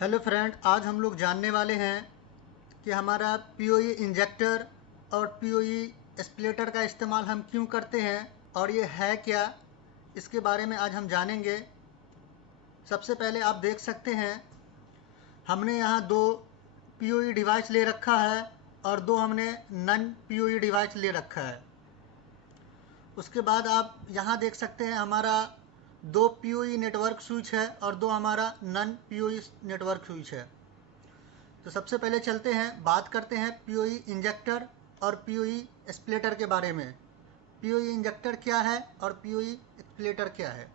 Hello friend, आज हम लोग जानने वाले हैं कि हमारा पीओई इंजेक्टर और पीओई स्प्लिटर का इस्तेमाल हम क्यों करते हैं और ये है क्या, इसके बारे में आज हम जानेंगे। सबसे पहले आप देख सकते हैं हमने यहाँ दो पीओई डिवाइस ले रखा है और दो हमने नन पीओई डिवाइस ले रखा है। उसके बाद आप यहाँ देख सकते हैं हमारा दो पीओई नेटवर्क स्विच है और दो हमारा नन पीओई नेटवर्क स्विच है। तो सबसे पहले चलते हैं, बात करते हैं पीओई इंजेक्टर और पीओई स्प्लिटर के बारे में। पीओई इंजेक्टर क्या है और पीओई स्प्लिटर क्या है।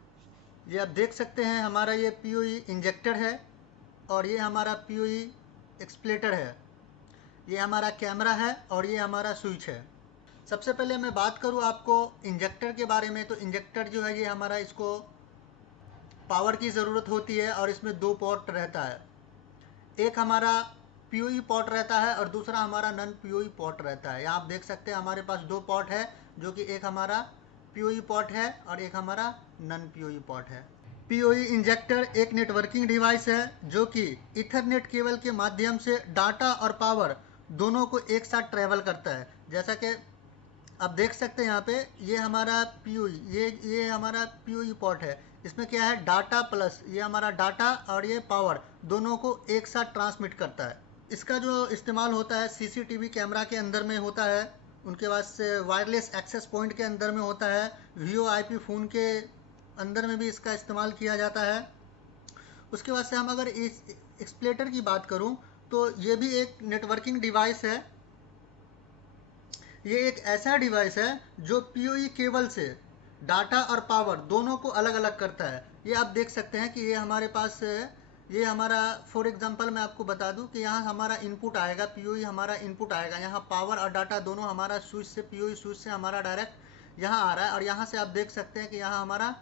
ये आप देख सकते हैं हमारा ये पीओई इंजेक्टर है और ये हमारा पीओई स्प्लिटर है। ये हमारा कैमरा है और ये हमारा स्विच है। सबसे पहले मैं बात करूँ आपको इंजेक्टर के बारे में, तो इंजेक्टर जो है ये हमारा, इसको पावर की ज़रूरत होती है और इसमें दो पोर्ट रहता है। एक हमारा पीओई पोर्ट रहता है और दूसरा हमारा नन पीओई पोर्ट रहता है। यहाँ आप देख सकते हैं हमारे पास दो पोर्ट है, जो कि एक हमारा पीओई पोर्ट है और एक हमारा नन पीओई पोर्ट है। पीओई इंजेक्टर एक नेटवर्किंग डिवाइस है जो कि इथरनेट केबल के माध्यम से डाटा और पावर दोनों को एक साथ ट्रेवल करता है। जैसा कि आप देख सकते हैं यहाँ पे ये हमारा पीओई, ये हमारा पीओई पोर्ट है। इसमें क्या है, डाटा प्लस ये हमारा डाटा और ये पावर दोनों को एक साथ ट्रांसमिट करता है। इसका जो इस्तेमाल होता है सीसीटीवी कैमरा के अंदर में होता है, उनके बाद से वायरलेस एक्सेस पॉइंट के अंदर में होता है, वीओआईपी फ़ोन के अंदर में भी इसका इस्तेमाल किया जाता है। उसके बाद से हम अगर इस एक्सप्लेटर की बात करूं तो ये भी एक नेटवर्किंग डिवाइस है। ये एक ऐसा डिवाइस है जो पीओई केबल से डाटा और पावर दोनों को अलग अलग करता है। ये आप देख सकते हैं कि ये हमारे पास, ये हमारा फॉर एग्जांपल मैं आपको बता दूं कि यहाँ हमारा इनपुट आएगा, पीओई हमारा इनपुट आएगा, यहाँ पावर और डाटा दोनों हमारा स्विच से, पीओई स्विच से हमारा डायरेक्ट यहाँ आ रहा है और यहाँ से आप देख सकते हैं कि यहाँ हमारा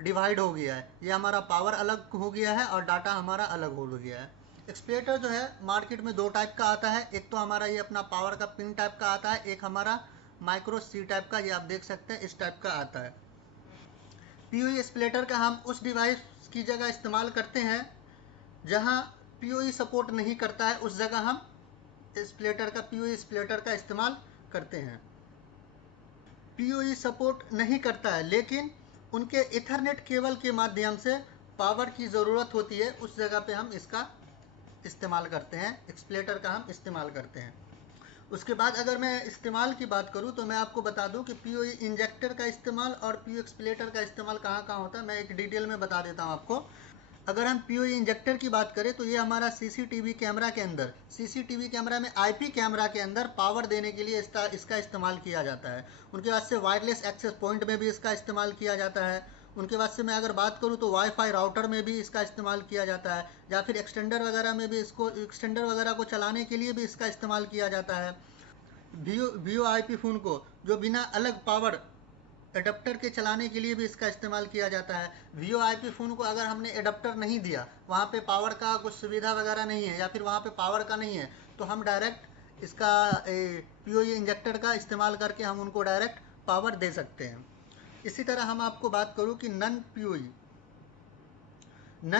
डिवाइड हो गया है। ये हमारा पावर अलग हो गया है और डाटा हमारा अलग हो गया है। एक्सप्लेटर जो है मार्केट में दो टाइप का आता है, एक तो हमारा ये अपना पावर का पिन टाइप का आता है, एक हमारा माइक्रो सी टाइप का, ये आप देख सकते हैं इस टाइप का आता है। पीओई स्प्लिटर का हम उस डिवाइस की जगह इस्तेमाल करते हैं जहां पीओई सपोर्ट नहीं करता है, उस जगह हम स्प्लिटर का, पीओई स्प्लिटर का इस्तेमाल करते हैं। पीओई सपोर्ट नहीं करता है लेकिन उनके इथरनेट केबल के माध्यम से पावर की ज़रूरत होती है, उस जगह पे हम इसका इस्तेमाल करते हैं, एक्सप्लेटर का हम इस्तेमाल करते हैं। उसके बाद अगर मैं इस्तेमाल की बात करूं तो मैं आपको बता दूं कि पीओई इंजेक्टर का इस्तेमाल और पीओई एक्सप्लेटर का इस्तेमाल कहाँ कहाँ होता है, मैं एक डिटेल में बता देता हूं आपको। अगर हम पीओई इंजेक्टर की बात करें तो ये हमारा सीसीटीवी कैमरा के अंदर, सीसीटीवी कैमरा में आईपी कैमरा के अंदर पावर देने के लिए इसका इस्तेमाल किया जाता है। उनके बाद से वायरलेस एक्सेस पॉइंट में भी इसका इस्तेमाल किया जाता है। उनके बाद से मैं अगर बात करूं तो वाईफाई राउटर में भी इसका इस्तेमाल किया जाता है, या फिर एक्सटेंडर वगैरह में भी, इसको एक्सटेंडर वगैरह को चलाने के लिए भी इसका इस्तेमाल किया जाता है। वीओ आईपी फ़ोन को जो बिना अलग पावर एडाप्टर के चलाने के लिए भी इसका इस्तेमाल किया जाता है। वीओ आईपी फ़ोन को अगर हमने एडाप्टर नहीं दिया, वहाँ पे पावर का कुछ सुविधा वगैरह नहीं है या फिर वहाँ पे पावर का नहीं है, तो हम डायरेक्ट इसका पीओई इंजेक्टर का इस्तेमाल करके हम उनको डायरेक्ट पावर दे सकते हैं। इसी तरह हम आपको बात करूँ कि नन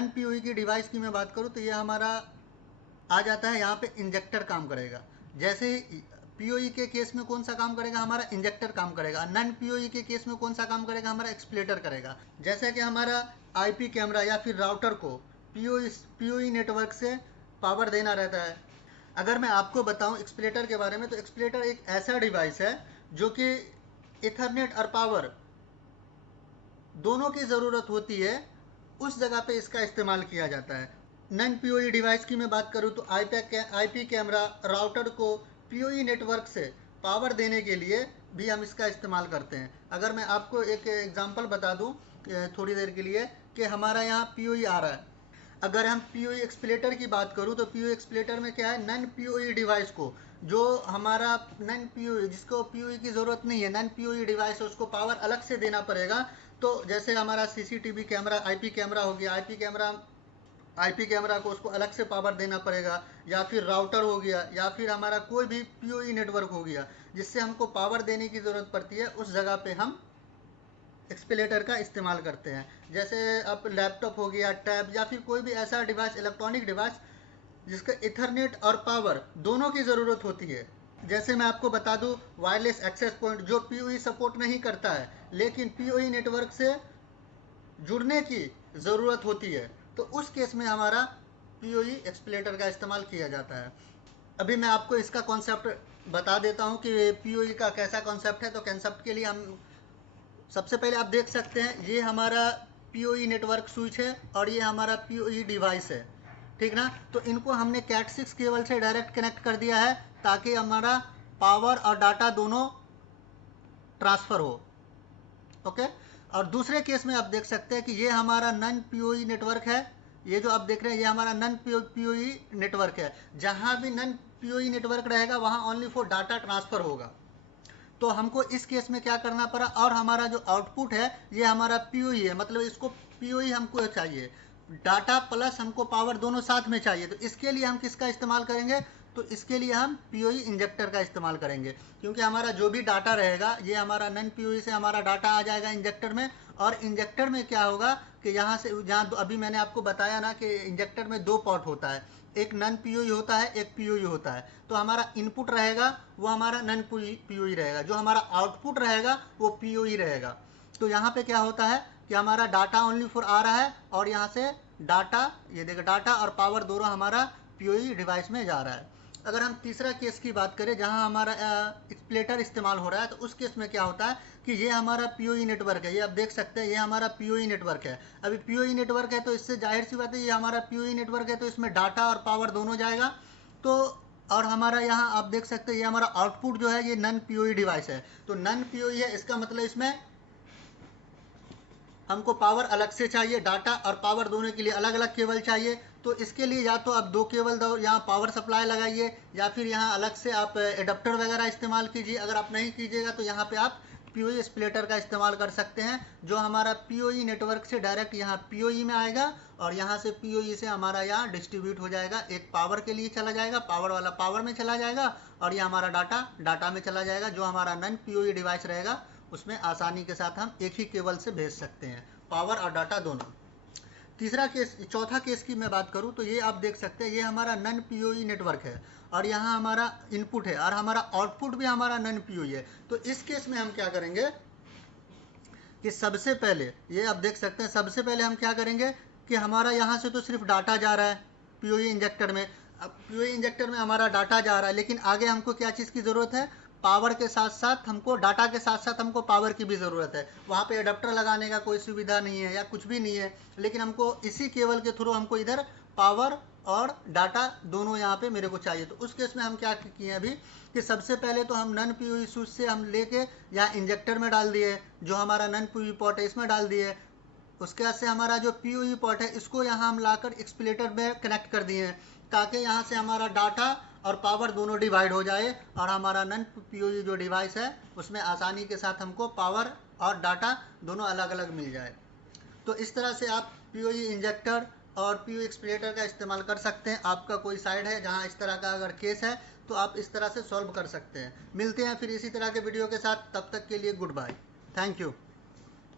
पीओई की डिवाइस की मैं बात करूँ तो ये हमारा आ जाता है, यहाँ पे इंजेक्टर काम करेगा। जैसे ही पीओई के केस में कौन सा काम करेगा, हमारा इंजेक्टर काम करेगा। नन पीओई के केस में कौन सा काम करेगा, हमारा एक्सप्लेटर करेगा। जैसे कि हमारा आईपी कैमरा या फिर राउटर को पीओई नेटवर्क से पावर देना रहता है। अगर मैं आपको बताऊं एक्सप्लेटर के बारे में, तो एक्सप्लेटर एक ऐसा डिवाइस है जो कि इथरनेट और पावर दोनों की ज़रूरत होती है, उस जगह पे इसका इस्तेमाल किया जाता है। नन पीओई डिवाइस की मैं बात करूँ तो आईपी कैमरा राउटर को पीओई नेटवर्क से पावर देने के लिए भी हम इसका इस्तेमाल करते हैं। अगर मैं आपको एक एग्जांपल बता दूं थोड़ी देर के लिए कि हमारा यहाँ पीओई आ रहा है, अगर हम पीओई एक्सप्लेटर की बात करूं तो पीओई एक्सप्लेटर में क्या है, नन पीओई डिवाइस को, जो हमारा नन पीओई, जिसको पीओई की ज़रूरत नहीं है, नन पीओई डिवाइस है, उसको पावर अलग से देना पड़ेगा। तो जैसे हमारा सीसीटीवी कैमरा आईपी कैमरा हो गया, आईपी कैमरा को उसको अलग से पावर देना पड़ेगा, या फिर राउटर हो गया, या फिर हमारा कोई भी पीओई नेटवर्क हो गया जिससे हमको पावर देने की ज़रूरत पड़ती है, उस जगह पे हम एक्सपेलेटर का इस्तेमाल करते हैं। जैसे अब लैपटॉप हो गया, टैब या फिर कोई भी ऐसा डिवाइस, इलेक्ट्रॉनिक डिवाइस जिसका इथरनेट और पावर दोनों की ज़रूरत होती है। जैसे मैं आपको बता दूं, वायरलेस एक्सेस पॉइंट जो पीओई सपोर्ट नहीं करता है, लेकिन पीओई नेटवर्क से जुड़ने की ज़रूरत होती है, तो उस केस में हमारा पीओई एक्सपेलेटर का इस्तेमाल किया जाता है। अभी मैं आपको इसका कॉन्सेप्ट बता देता हूँ कि पीओई का कैसा कॉन्सेप्ट है। तो कॉन्सेप्ट के लिए हम सबसे पहले आप देख सकते हैं, ये हमारा पीओई नेटवर्क स्विच है और ये हमारा पीओई डिवाइस है, ठीक ना। तो इनको हमने कैट 6 केबल से डायरेक्ट कनेक्ट कर दिया है ताकि हमारा पावर और डाटा दोनों ट्रांसफ़र हो। ओके। और दूसरे केस में आप देख सकते हैं कि ये हमारा नन पीओई नेटवर्क है। ये जो आप देख रहे हैं, ये हमारा नन पीओई नेटवर्क है। जहाँ भी नन पीओई नेटवर्क रहेगा वहाँ ओनली फॉर डाटा ट्रांसफ़र होगा। तो हमको इस केस में क्या करना पड़ा, और हमारा जो आउटपुट है ये हमारा पीओई है, मतलब इसको पीओई हमको चाहिए, डाटा प्लस हमको पावर दोनों साथ में चाहिए। तो इसके लिए हम किसका इस्तेमाल करेंगे, तो इसके लिए हम पीओई इंजेक्टर का इस्तेमाल करेंगे, क्योंकि हमारा जो भी डाटा रहेगा ये हमारा नन पीओई से हमारा डाटा आ जाएगा इंजेक्टर में। और इंजेक्टर में क्या होगा कि यहाँ से जहाँ अभी मैंने आपको बताया ना कि इंजेक्टर में दो पोर्ट होता है, एक नन पीओई होता है, एक पीओई होता है। तो हमारा इनपुट रहेगा वो हमारा नन पीओई रहेगा, जो हमारा आउटपुट रहेगा वो पीओई रहेगा। तो यहाँ पे क्या होता है कि हमारा डाटा ओनली फॉर आ रहा है और यहाँ से डाटा, ये देखो डाटा और पावर दोनों हमारा पीओई डिवाइस में जा रहा है। अगर हम तीसरा केस की बात करें जहाँ हमारा एक्सपेलेटर इस्तेमाल हो रहा है, तो उस केस में क्या होता है कि ये हमारा पीओई नेटवर्क है। ये आप देख सकते हैं, ये हमारा पीओई नेटवर्क है। अभी पीओई नेटवर्क है तो इससे जाहिर सी बात है ये हमारा पीओई नेटवर्क है, तो इसमें डाटा और पावर दोनों जाएगा। तो और हमारा यहाँ आप देख सकते हैं ये हमारा आउटपुट जो है ये नन पीओई डिवाइस है। तो नन पीओई है, इसका मतलब इसमें हमको पावर अलग से चाहिए, डाटा और पावर दोनों के लिए अलग अलग केबल चाहिए। तो इसके लिए या तो आप दो केबल दो, यहाँ पावर सप्लाई लगाइए, या फिर यहाँ अलग से आप एडाप्टर वगैरह इस्तेमाल कीजिए। अगर आप नहीं कीजिएगा तो यहाँ पे आप पीओई स्प्लिटर का इस्तेमाल कर सकते हैं, जो हमारा पीओई नेटवर्क से डायरेक्ट यहाँ पीओई में आएगा और यहाँ से पीओई से हमारा यहाँ डिस्ट्रीब्यूट हो जाएगा। एक पावर के लिए चला जाएगा, पावर वाला पावर में चला जाएगा, और ये हमारा डाटा डाटा में चला जाएगा। जो हमारा नन पीओई डिवाइस रहेगा उसमें आसानी के साथ हम एक ही केबल से भेज सकते हैं, पावर और डाटा दोनों। तीसरा केस, चौथा केस की मैं बात करूं तो ये आप देख सकते हैं ये हमारा नन पीओई नेटवर्क है और यहाँ हमारा इनपुट है और हमारा आउटपुट भी हमारा नन पीओई है। तो इस केस में हम क्या करेंगे कि सबसे पहले ये आप देख सकते हैं, सबसे पहले हम क्या करेंगे कि हमारा यहाँ से तो सिर्फ डाटा जा रहा है पीओई इंजेक्टर में। अब पीओई इंजेक्टर में हमारा डाटा जा रहा है, लेकिन आगे हमको क्या चीज़ की ज़रूरत है, पावर के साथ साथ हमको, डाटा के साथ साथ हमको पावर की भी ज़रूरत है। वहाँ पे एडाप्टर लगाने का कोई सुविधा नहीं है या कुछ भी नहीं है, लेकिन हमको इसी केबल के थ्रू हमको इधर पावर और डाटा दोनों यहाँ पे मेरे को चाहिए। तो उस केस में हम क्या किए अभी कि सबसे पहले तो हम नन पीओई स्विच से हम लेके यहाँ इंजेक्टर में डाल दिए, जो हमारा नन पीओई पोर्ट है इसमें डाल दिए। उसके बाद से हमारा जो पीओई पोर्ट है इसको यहाँ हम लाकर एक्सपेलेटर में कनेक्ट कर दिए, ताकि यहाँ से हमारा डाटा और पावर दोनों डिवाइड हो जाए और हमारा नन पीओई जो डिवाइस है उसमें आसानी के साथ हमको पावर और डाटा दोनों अलग अलग मिल जाए। तो इस तरह से आप पीओई इंजेक्टर और पीओई एक्सपेलेटर का इस्तेमाल कर सकते हैं। आपका कोई साइड है जहां इस तरह का अगर केस है तो आप इस तरह से सॉल्व कर सकते हैं। मिलते हैं फिर इसी तरह के वीडियो के साथ, तब तक के लिए गुड बाय, थैंक यू।